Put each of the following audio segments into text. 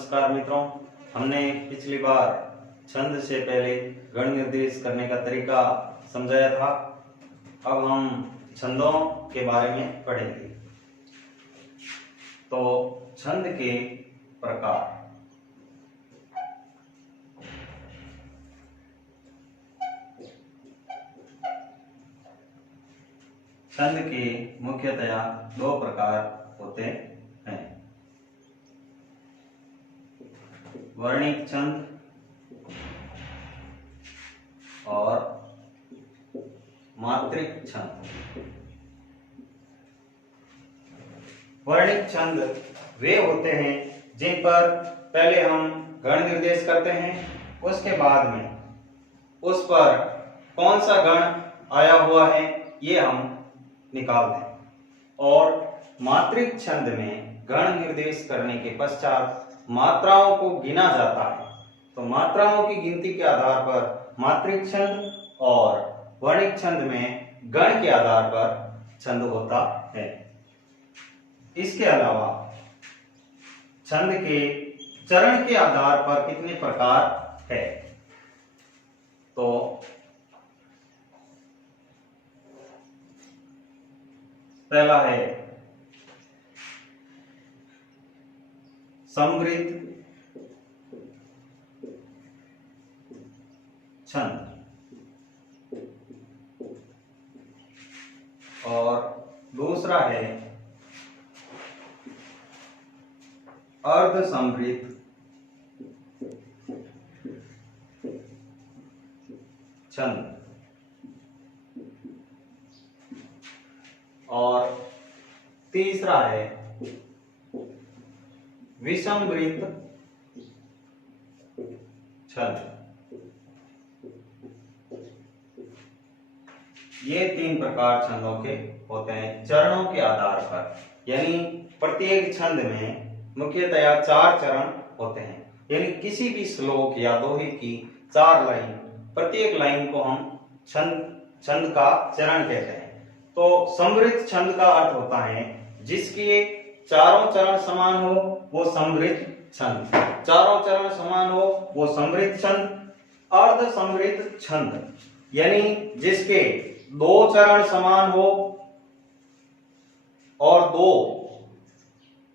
नमस्कार मित्रों, हमने पिछली बार छंद से पहले गण निर्देश करने का तरीका समझाया था। अब हम छंदों के बारे में पढ़ेंगे। तो छंद के प्रकार। छंद के मुख्यतया दो प्रकार होते हैं, वर्णिक छंद और मात्रिक छंद। वर्णिक छंद वे होते हैं जिन पर पहले हम गण निर्देश करते हैं, उसके बाद में उस पर कौन सा गण आया हुआ है ये हम निकालते हैं। और मात्रिक छंद में गण निर्देश करने के पश्चात मात्राओं को गिना जाता है। तो मात्राओं की गिनती के आधार पर मात्रिक छंद और वर्णिक छंद में गण के आधार पर छंद होता है। इसके अलावा छंद के चरण के आधार पर कितने प्रकार है, तो पहला है समृद्ध छंद और दूसरा है अर्ध समृद्ध छंद और तीसरा है विसमृद्ध छंद। ये तीन प्रकार छंदों के होते हैं चरणों के आधार पर। यानी प्रत्येक छंद में मुख्यतया 4 चरण होते हैं। यानी किसी भी श्लोक या दोहे की 4 लाइन, प्रत्येक लाइन को हम छंद का चरण कहते हैं। तो समृद्ध छंद का अर्थ होता है जिसके चारों चरण समान हो वो समृद्ध छंद, चारों चरण समान हो वो समृद्ध छंद। अर्ध समृद्ध छंद यानी जिसके 2 चरण समान हो और 2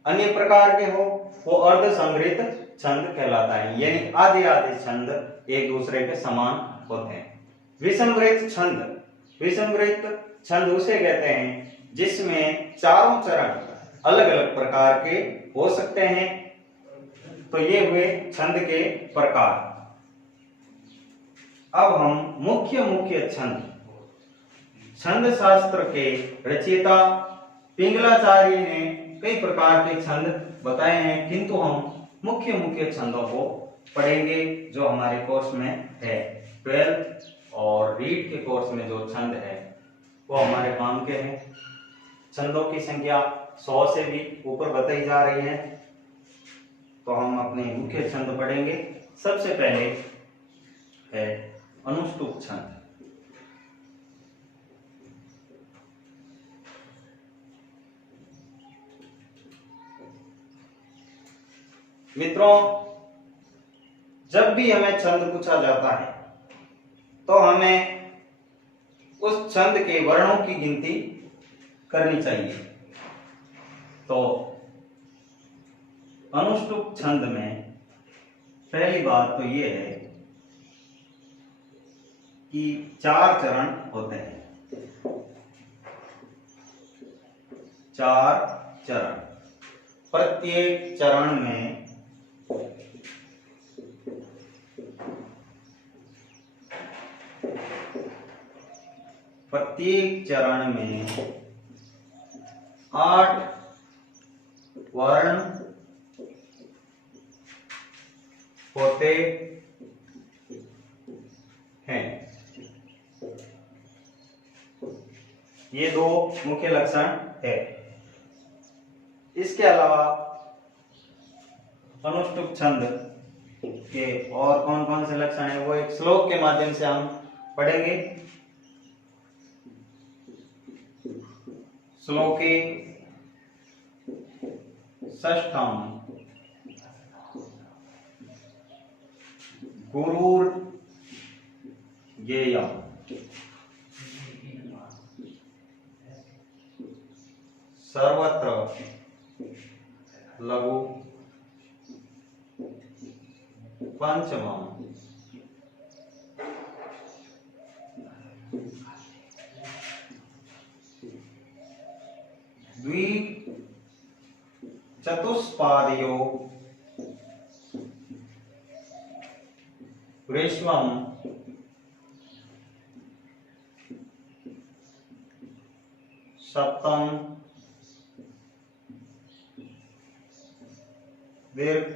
अन्य प्रकार के हो वो अर्ध समृद्ध छंद कहलाता है। यानी आधे आधे छंद एक दूसरे के समान होते हैं। विसमृद्ध छंद, विसमृद्ध छंद उसे कहते हैं जिसमें चारों चरण अलग अलग प्रकार के हो सकते हैं। तो ये हुए छंद के प्रकार। अब हम मुख्य छंद, छंद शास्त्र के रचयिता पिंगलाचार्य ने कई प्रकार के छंद बताए हैं, किंतु हम मुख्य छंदों को पढ़ेंगे जो हमारे कोर्स में है। 12th और रीड के कोर्स में जो छंद है वो हमारे काम के हैं। छंदों की संख्या 100 से भी ऊपर बताई जा रही है। तो हम अपने मुख्य छंद पढ़ेंगे। सबसे पहले है अनुष्टुप छंद। मित्रों, जब भी हमें छंद पूछा जाता है तो हमें उस छंद के वर्णों की गिनती करनी चाहिए। तो अनुष्टुप छंद में पहली बात तो ये है कि 4 चरण होते हैं। 4 चरण, प्रत्येक चरण में प्रत्येक चरण में 8 वर्ण होते हैं। ये 2 मुख्य लक्षण है। इसके अलावा अनुष्टुप छंद के और कौन कौन से लक्षण है वो एक श्लोक के माध्यम से हम पढ़ेंगे। श्लोके षष्ठम गुरुर गेयम। सर्वत्र लघु पंचमम। द्विचतुष्पादयो ग्रीष्मम सप्तम दीर्घ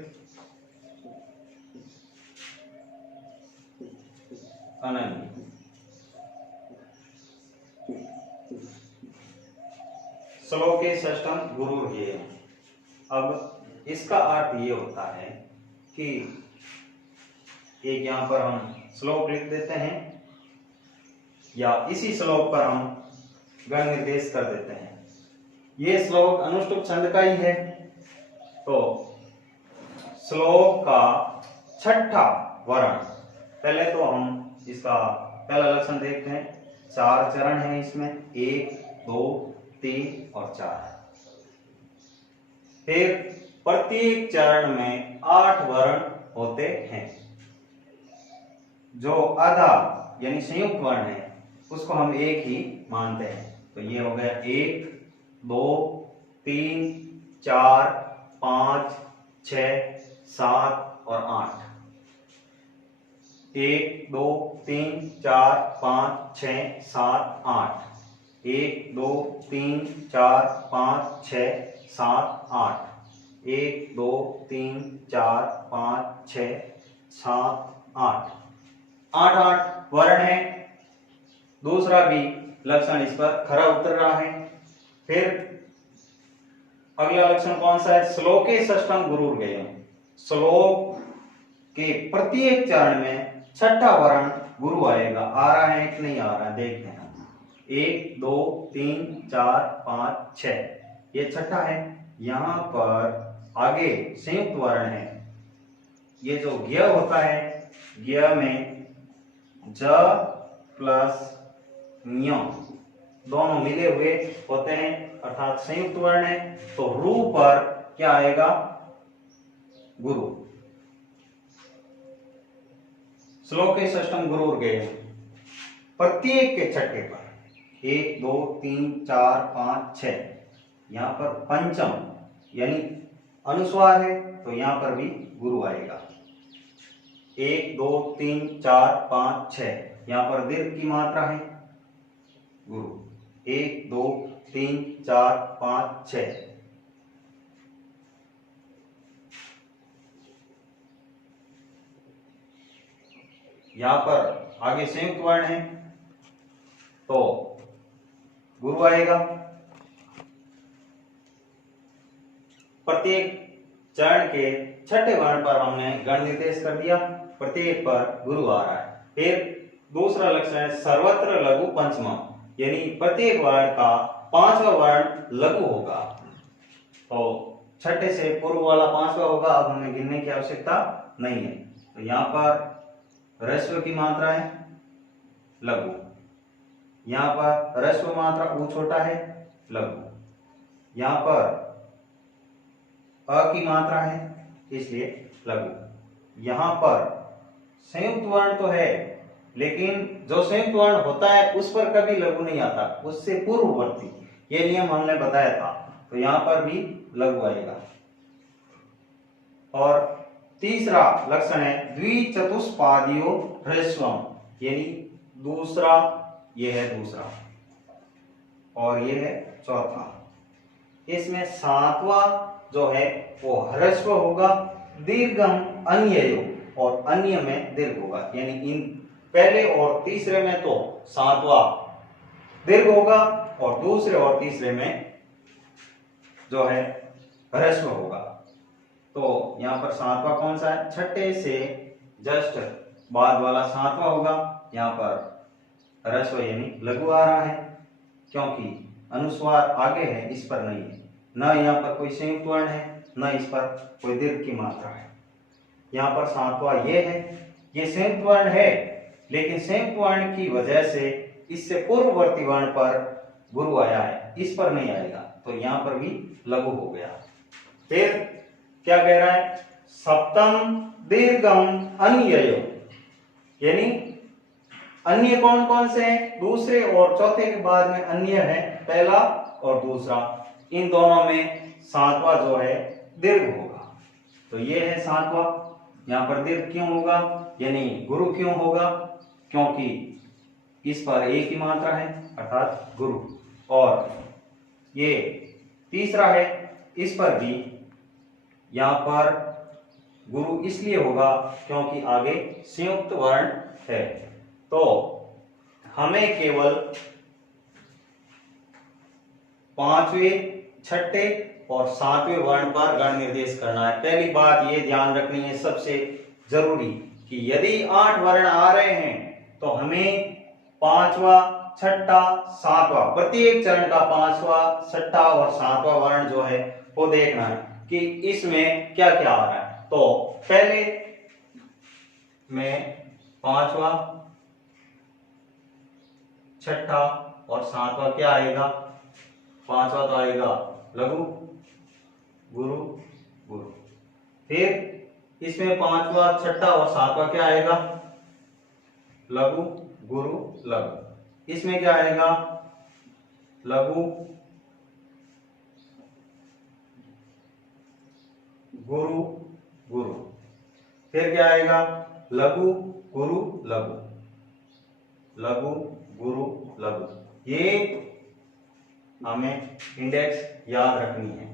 अनन्य। श्लोके षष्ठम गुरुर्गेयम्। अब इसका अर्थ ये होता है कि एक यहां पर हम श्लोक लिख देते हैं या इसी श्लोक पर हम गण निर्देश कर देते हैं। ये श्लोक अनुष्टुप छंद का ही है। तो श्लोक का छठा वर्ण, पहले तो हम इसका पहला लक्षण देखते हैं। 4 चरण हैं इसमें, 1 2 3 और 4। फिर प्रत्येक चरण में 8 वर्ण होते हैं। जो आधा यानी संयुक्त वर्ण है उसको हम एक ही मानते हैं। तो ये हो गया 1 2 3 4 5 6 7 और 8। 1 2 3 4 5 6 7 8। 1 2 3 4 5 6 7 8। 1 2 3 4 5 6 7 8। 8 वर्ण है। दूसरा भी लक्षण इस पर खरा उतर रहा है। फिर अगला लक्षण कौन सा है? श्लोके षष्ठम गुरुर्गेयम्। श्लोक के प्रत्येक चरण में छठा वर्ण गुरु आएगा। आ रहा है कि नहीं आ रहा है देखते हैं। 1 2 3 4 5 6 ये छठा है। यहां पर आगे संयुक्त वर्ण है। ये जो ज्ञ होता है, ज्ञ में ज प्लस ञ दोनों मिले हुए होते हैं अर्थात संयुक्त वर्ण है। तो रू पर क्या आएगा? गुरु। श्लोके षष्ठम गुरुर्गेयम्। प्रत्येक के छठे पर 1 2 3 4 5 6 यहां पर पंचम यानी अनुस्वार है तो यहां पर भी गुरु आएगा। 1 2 3 4 5 6 यहां पर दीर्घ की मात्रा है गुरु। 1 2 3 4 5 6। यहां पर आगे संयुक्त वर्ण है तो गुरु आएगा। प्रत्येक चरण के छठे वर्ण पर हमने गण निर्देश कर दिया। प्रत्येक पर गुरु आ रहा है। फिर दूसरा लक्षण है सर्वत्र लघु पंचमम, यानी प्रत्येक वर्ण का 5वां वर्ण लघु होगा। तो छठे से पूर्व वाला 5वां होगा। अब हमें गिनने की आवश्यकता नहीं है। तो यहाँ पर ह्रस्व की मात्रा है लघु। यहाँ पर ह्रस्व मात्रा ऊ छोटा है लघु। यहाँ पर अ की मात्रा है इसलिए लघु। यहाँ पर संयुक्त वर्ण तो है लेकिन जो संयुक्त वर्ण होता है उस पर कभी लघु नहीं आता, उससे पूर्ववर्ती। ये नियम हमने बताया था। तो यहाँ पर भी लघु आएगा। और तीसरा लक्षण है द्विचतुष्पादियो ह्रस्वम, यानी दूसरा, ये है दूसरा और ये है चौथा। इसमें 7वां जो है वो ह्रस्व होगा। दीर्घम अन्ययो, और अन्य में दीर्घ होगा। यानी इन पहले और तीसरे में तो 7वां दीर्घ होगा और दूसरे और तीसरे में जो है ह्रस्व होगा। तो यहां पर 7वां कौन सा है? छठे से जस्ट बाद वाला 7वां होगा। यहां पर ह्रस्व यानी लघु आ रहा है क्योंकि अनुस्वार आगे है, इस पर नहीं है। न यहाँ पर कोई संयुक्त वर्ण है, न इस पर कोई दीर्घ की मात्रा है। यहाँ पर 7वां ये है ये संयुक्त वर्ण है, लेकिन संयुक्त वर्ण की वजह से इससे पूर्ववर्ती वर्ण पर गुरु आया है, इस पर नहीं आएगा, तो यहां पर भी लघु हो गया। फिर क्या कह रहा है, सप्तम दीर्घम अन्ययो, यानी अन्य कौन कौन से हैं, दूसरे और चौथे के बाद में अन्य है, पहला और दूसरा, इन दोनों में सातवां जो है दीर्घ होगा। तो ये है सातवां, यहां पर दीर्घ क्यों होगा, यानी गुरु क्यों होगा, क्योंकि इस पर एक ही मात्रा है अर्थात गुरु। और ये तीसरा है, इस पर भी यहां पर गुरु इसलिए होगा क्योंकि आगे संयुक्त वर्ण है। तो हमें केवल पांचवें, छठे और सातवें वर्ण पर गण निर्देश करना है। पहली बात ये ध्यान रखनी है सबसे जरूरी कि यदि 8 वर्ण आ रहे हैं तो हमें पांचवा, छठा, सातवां, प्रत्येक चरण का पांचवा, छठा और सातवां वर्ण जो है वो देखना है कि इसमें क्या क्या आ रहा है। तो पहले में पांचवा, छठा और सातवां क्या आएगा, पांचवा तो आएगा लघु गुरु गुरु। फिर इसमें पांचवा, छठा और सातवां क्या आएगा, लघु गुरु लघु। इसमें क्या आएगा, लघु गुरु गुरु। फिर क्या आएगा, लघु गुरु लघु, लघु गुरु लघु। ये हमें इंडेक्स याद रखनी है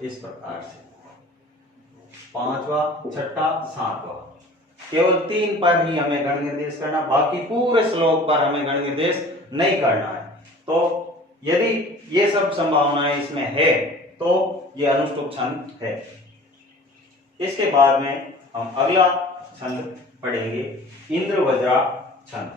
इस प्रकार से, पांचवा, छठा, सातवां, केवल 3 पर ही हमें गण निर्देश करना, बाकी पूरे श्लोक पर हमें गण निर्देश नहीं करना है। तो यदि ये सब संभावनाएं इसमें है तो ये अनुष्टुप छंद है। इसके बाद में हम अगला छंद पढ़ेंगे, इंद्र वज्रा छंद।